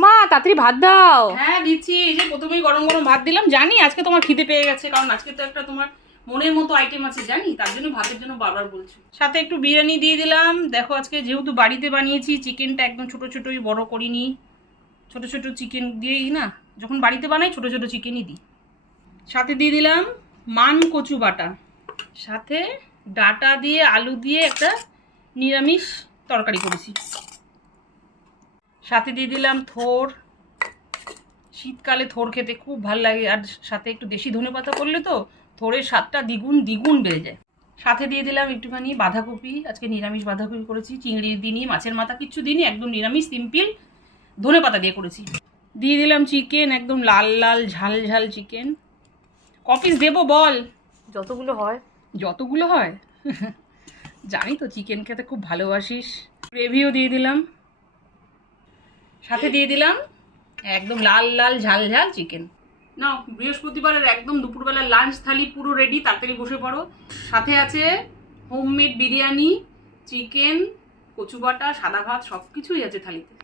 ওমা তাড়াতাড়ি ভাত দাও। হ্যাঁ দিচ্ছি, এই যে প্রথমেই গরম গরম ভাত দিলাম। জানি আজকে তোমার খিদে পেয়ে গেছে, কারণ আজকে তো একটা তোমার মনের মতো আইটেম আছে জানি, তার জন্য ভাতের জন্য বারবার বলছো। সাথে একটু বিরিয়ানি দিয়ে দিলাম। দেখো আজকে যেহেতু বাড়িতে বানিয়েছি, চিকেনটা একদম ছোট ছোটই, বড় করিনি, ছোট ছোট চিকেন দিয়েই না, যখন বাড়িতে বানাই ছোট ছোট চিকেনই দিই। সাথে দিয়ে দিলাম মান কচু বাটা, সাথে ডাটা দিয়ে আলু দিয়ে একটা নিরামিষ তরকারি করেছি। সাথে দিয়ে দিলাম থোর, শীতকালে থোর খেতে খুব ভালো লাগে, আর সাথে একটু দেশি ধনেপাতা করলে তো থোরের স্বাদটা দ্বিগুণ দ্বিগুণ বেড়ে যায়। সাথে দিয়ে দিলাম একটুখানি বাঁধাকপি, আজকে নিরামিষ বাঁধাকপি করেছি, চিংড়ির দিনই, মাছের মাথা কিচ্ছু দিনই, একদম নিরামিষ সিম্পল ধনেপাতা দিয়ে করেছি। দিয়ে দিলাম চিকেন, একদম লাল লাল ঝাল ঝাল চিকেন। কপিস দেবো বল? যতগুলো হয়। যতগুলো হয় জানি তো চিকেন খেতে খুব ভালোবাসিস। গ্রেভিও দিয়ে দিলাম, সাথে দিয়ে দিলাম একদম লাল লাল ঝাল ঝাল চিকেন। নাও, বৃহস্পতিবারের একদম দুপুরবেলা লাঞ্চ থালি পুরো রেডি, তাড়াতাড়ি বসে পড়ো। সাথে আছে হোমমেড বিরিয়ানি, চিকেন, কচু বাটা, সাদা ভাত, সব কিছুই আছে থালিতে।